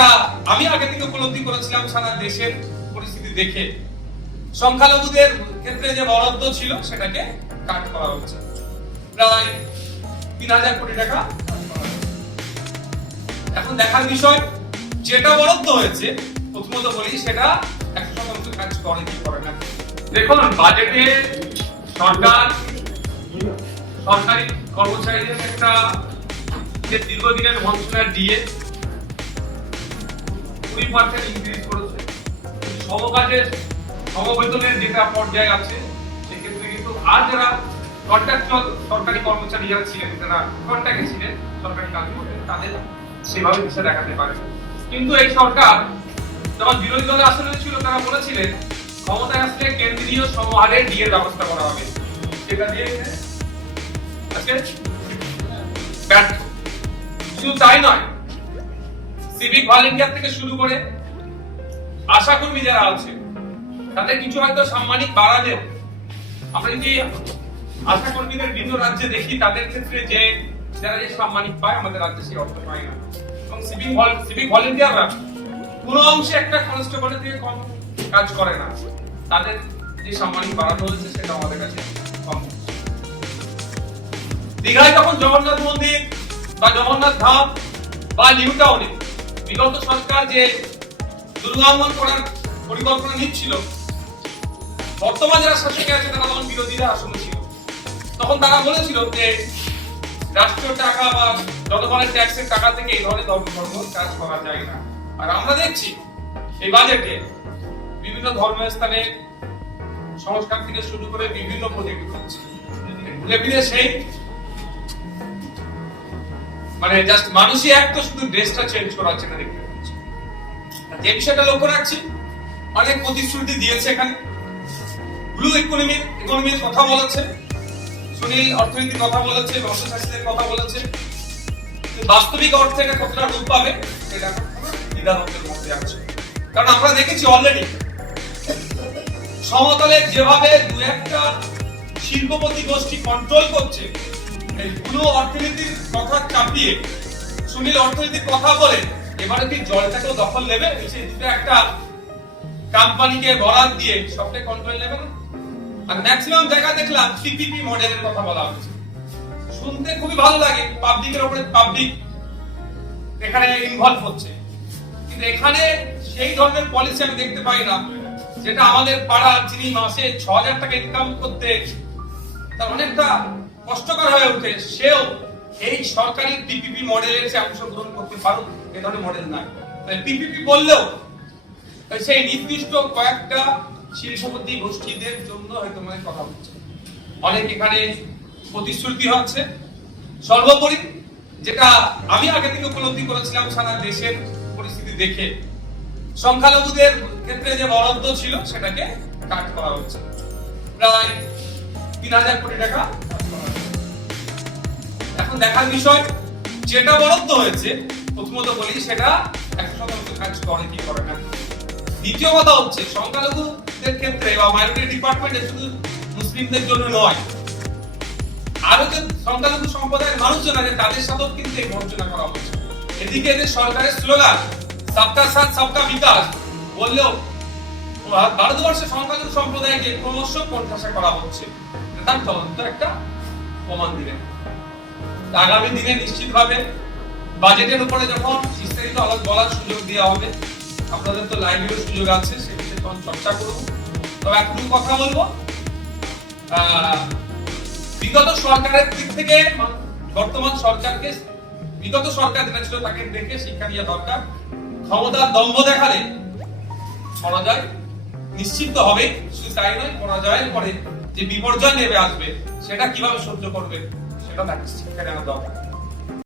যেটা আমি আগে থেকে উপলব্ধি করেছিলাম সারা দেশের পরিস্থিতি দেখে, সংখ্যালঘুদের ক্ষেত্রে যে বরাদ্দ ছিল সেটাকে কাট করা হচ্ছে, প্রায় ৩,০০০ কোটি টাকা। এখন দেখার বিষয়, যেটা বরাদ্দ হয়েছে প্রথমত বলি সেটা ১০০% কাজ করে কি করে না। দেখুন, বাজেটে সরকার সরকারি কর্মচারীদের একটা যে দীর্ঘদিনের বঞ্চনার ডিএ 20% ইনক্রিজ করেছে। সমকাজের সমবেতনের যেটা পর্যায়ে আছে সেক্ষেত্রে কিন্তু আর যারা কন্ট্রাকচুয়াল সরকারি কর্মচারী যারা ছিলেন, যারা কন্ট্রাক্টে ছিলেন সরকারি কাজ করতেন, তাদের সেভাবে দিশা দেখাতে পারে। কিন্তু এই সরকার যখন বিরোধী দলের আসলে ছিল তারা বলেছিলেন ক্ষমতায় আসলে কেন্দ্রীয় সমহারে ডিএ ব্যবস্থা করা হবে, সেটা দিয়ে আজকে ব্যর্থ। শুধু তাই নয়, সিভিক ভলেন্টিয়ার থেকে শুরু করে আশাকর্মী যারা আছে তাদের কিছু হয়তো সাম্মানিক বাড়ালেও আমরা যদি আশাকর্মীদের বিভিন্ন রাজ্যে দেখি তাদের ক্ষেত্রে যে যারা যে সাম্মানিক পায় আমাদের রাজ্যে সেই অর্থ পায় না। এবং সিভিক ভলেন্টিয়াররা কোনো অংশে একটা কনস্টেবলের থেকে কম কাজ করে না, তাদের যে সাম্মানিক বাড়ানো হয়েছে সেটা আমাদের কাছে কম। দীঘায় যখন জগন্নাথ মন্দির বা জগন্নাথ ধাম বা নিউ টাউনে বিগত সরকার যে দুর্গাঙ্গন করার পরিকল্পনা নিচ্ছিল, বর্তমান যারা শাসকে আছে তারা তখন বিরোধীরা আসলে ছিল, তখন তারা বলেছিল যে রাষ্ট্রীয় টাকা বা জনগণের ট্যাক্সের টাকা থেকে এই ধরনের ধর্ম কাজ করা যায় না। আর আমরা দেখছি এই বাজেটে বিভিন্ন ধর্মস্থানে সংস্কার থেকে শুরু করে বিভিন্ন প্রজেক্ট হচ্ছে, সেই মানে জাস্ট মানুষই এক তো শুধু ড্রেসটা চেঞ্জ করাচ্ছে না দেখতে পাচ্ছি। যে বিষয়টা লক্ষ্য রাখছি, অনেক প্রতিশ্রুতি দিয়েছে এখানে, ব্লু ইকোনমির কথা বলেছে, সুনীল অর্থনীতির কথা বলেছে, অর্থশাস্ত্রের কথা বলেছে, বাস্তবিক অর্থে এটা কতটা রূপ পাবে এটা দ্বিধাদ্বন্দ্বের মধ্যে আছে। কারণ আমরা দেখেছি অলরেডি সমতলে যেভাবে দু একটা শিল্পপতি গোষ্ঠী কন্ট্রোল করছে, এই ব্লু অর্থনীতির কথা চাপিয়ে সুনীল অর্থনীতির কথা বলে এবারে কি জলটাকেও দখল নেবে, সেই দুটো একটা কোম্পানিকে বরাদ দিয়ে সবটাই কন্ট্রোল নেবে না। আর ম্যাক্সিমাম জায়গা দেখলাম পিপিপি মডেলের কথা বলা হচ্ছে, শুনতে খুবই ভালো লাগে, পাবলিকের উপরে পাবলিক এখানে ইনভলভ হচ্ছে, কিন্তু এখানে সেই ধরনের পলিসি আমি দেখতে পাই না যেটা আমাদের পাড়ার যিনি মাসে ৬,০০০ টাকা ইনকাম করতে তার অনেকটা কষ্টকর হয়ে ওঠে, সেও এই সরকারি পিপিপি মডেলের যে অংশগ্রহণ করতে পারুক, এই ধরনের মডেল নাই। পিপিপি বললেও সেই নির্দিষ্ট কয়েকটা শিল্পপতি গোষ্ঠীদের জন্য হয়তো মানে কথা হচ্ছে, অনেক এখানে প্রতিশ্রুতি হচ্ছে। সর্বোপরি যেটা আমি আগে থেকে উপলব্ধি করেছিলাম সারা দেশের পরিস্থিতি দেখে, সংখ্যালঘুদের ক্ষেত্রে যে বরাদ্দ ছিল সেটাকে কাট করা হচ্ছে, প্রায় ৩,০০০ কোটি টাকা। এখন দেখার বিষয়, যেটা বরাদ্দ হয়েছে প্রথমত বলি সেটা ১০০% কাজ করে কি করে না। দ্বিতীয় কথা হচ্ছে, সংখ্যালঘুদের ক্ষেত্রে বা মাইনরিটি ডিপার্টমেন্টে শুধু মুসলিমদের জন্য নয়, আরো যে সংখ্যালঘু সম্প্রদায়ের মানুষজন আছে তাদের সাথেও কিন্তু এই বঞ্চনা করা হচ্ছে। এদিকে এদের সরকারের স্লোগান সবকা সাথ সবকা বিকাশ বললেও ভারতবর্ষের সংখ্যালঘু সম্প্রদায়কে ক্রমশ কোণঠাসা করা হচ্ছে, তার জ্বলন্ত একটা প্রমাণ দিলেন। আগামী দিনে নিশ্চিতভাবে বাজেটের উপরে যখন বিস্তারিত আলোচনা বলার সুযোগ দেওয়া হবে, আপনাদের তো লাইভের সুযোগ আছে, সে বিষয়ে তখন চর্চা করব। তবে একটু কথা বলবো, বিগত সরকারের দিক থেকে বর্তমান সরকারকে, বিগত সরকার যেটা ছিল তাকে দেখে শিক্ষা নেওয়া দরকার। ক্ষমতার দম্ভ দেখালে পরাজয় নিশ্চিত হবে, শুধু তাই নয়, পরাজয়ের পরে যে বিপর্যয় নেমে আসবে সেটা কিভাবে সহ্য করবে সেটা তাকে শিক্ষা নেওয়া দরকার।